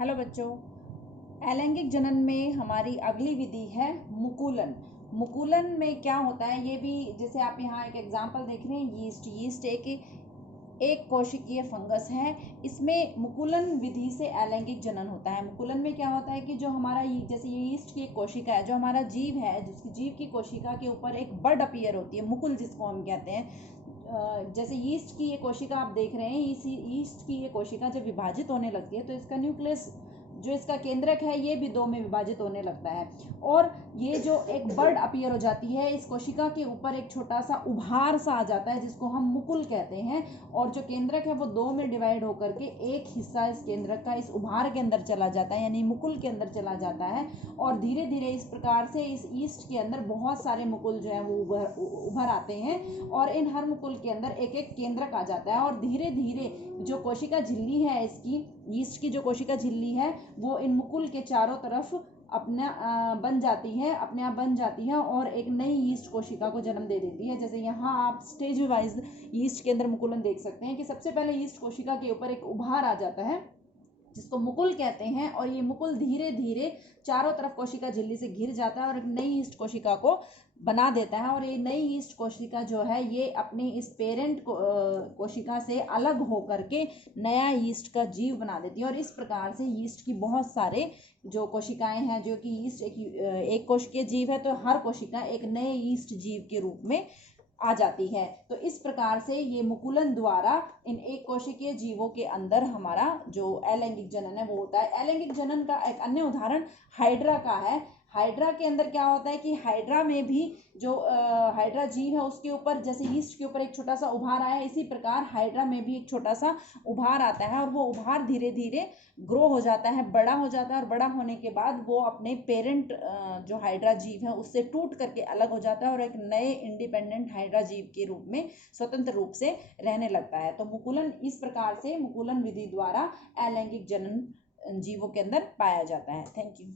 Hello बच्चों, अलैंगिक जनन में हमारी अगली विधि है मुकुलन। मुकुलन में क्या होता है, ये भी जैसे आप यहाँ एक एग्जांपल देख रहे हैं, यीस्ट एक कोशिकीय फंगस है। इसमें मुकुलन विधि से अलैंगिक जनन होता है। मुकुलन में क्या होता है कि जो हमारा जैसे ये यीस्ट की एक कोशिका है, जो हमारा जीव है, जिसकी जीव की कोशिका के ऊपर एक बड अपीयर होती है, मुकुल जिसको हम कहते हैं। जैसे यीस्ट की ये कोशिका आप देख रहे हैं, इसी यीस्ट की ये कोशिका जब विभाजित होने लगती है तो इसका न्यूक्लियस, जो इसका केंद्रक है, ये भी दो में विभाजित होने लगता है और ये जो एक बर्ड अपीयर हो जाती है, इस कोशिका के ऊपर एक छोटा सा उभार सा आ जाता है जिसको हम मुकुल कहते हैं। और जो केंद्रक है वो दो में डिवाइड होकर के एक हिस्सा इस केंद्रक का इस उभार के अंदर चला जाता है, यानी मुकुल के अंदर चला जाता है। और धीरे धीरे इस प्रकार से इस यीस्ट के अंदर बहुत सारे मुकुल जो है वो उभर आते हैं और इन हर मुकुल के अंदर एक एक केंद्रक आ जाता है। और धीरे धीरे जो कोशिका झिल्ली है, इसकी यीस्ट की जो कोशिका झिल्ली है, वो इन मुकुल के चारों तरफ अपने आप बन जाती है और एक नई यीस्ट कोशिका को जन्म दे देती है। जैसे यहाँ आप स्टेज वाइज यीस्ट के अंदर मुकुलन देख सकते हैं कि सबसे पहले यीस्ट कोशिका के ऊपर एक उभार आ जाता है जिसको मुकुल कहते हैं, और ये मुकुल धीरे धीरे चारों तरफ कोशिका झिल्ली से घिर जाता है और एक नई यीस्ट कोशिका को बना देता है। और ये नई यीस्ट कोशिका जो है, ये अपनी इस पेरेंट कोशिका से अलग होकर के नया यीस्ट का जीव बना देती है। और इस प्रकार से यीस्ट की बहुत सारे जो कोशिकाएं हैं, जो कि यीस्ट एक कोशिकीय जीव है, तो हर कोशिका एक नए यीस्ट जीव के रूप में आ जाती है। तो इस प्रकार से ये मुकुलन द्वारा इन एक कोशिकीय जीवों के अंदर हमारा जो अलैंगिक जनन है वो होता है। अलैंगिक जनन का एक अन्य उदाहरण हाइड्रा का है। हाइड्रा के अंदर क्या होता है कि हाइड्रा में भी जो हाइड्रा जीव है, उसके ऊपर जैसे यीस्ट के ऊपर एक छोटा सा उभार आया, इसी प्रकार हाइड्रा में भी एक छोटा सा उभार आता है और वो उभार धीरे धीरे ग्रो हो जाता है, बड़ा हो जाता है और बड़ा होने के बाद वो अपने पेरेंट जो हाइड्रा जीव है उससे टूट करके अलग हो जाता है और एक नए इंडिपेंडेंट हाइड्रा जीव के रूप में स्वतंत्र रूप से रहने लगता है। तो मुकुलन, इस प्रकार से मुकुलन विधि द्वारा अलैंगिक जनन जीवों के अंदर पाया जाता है। Thank you.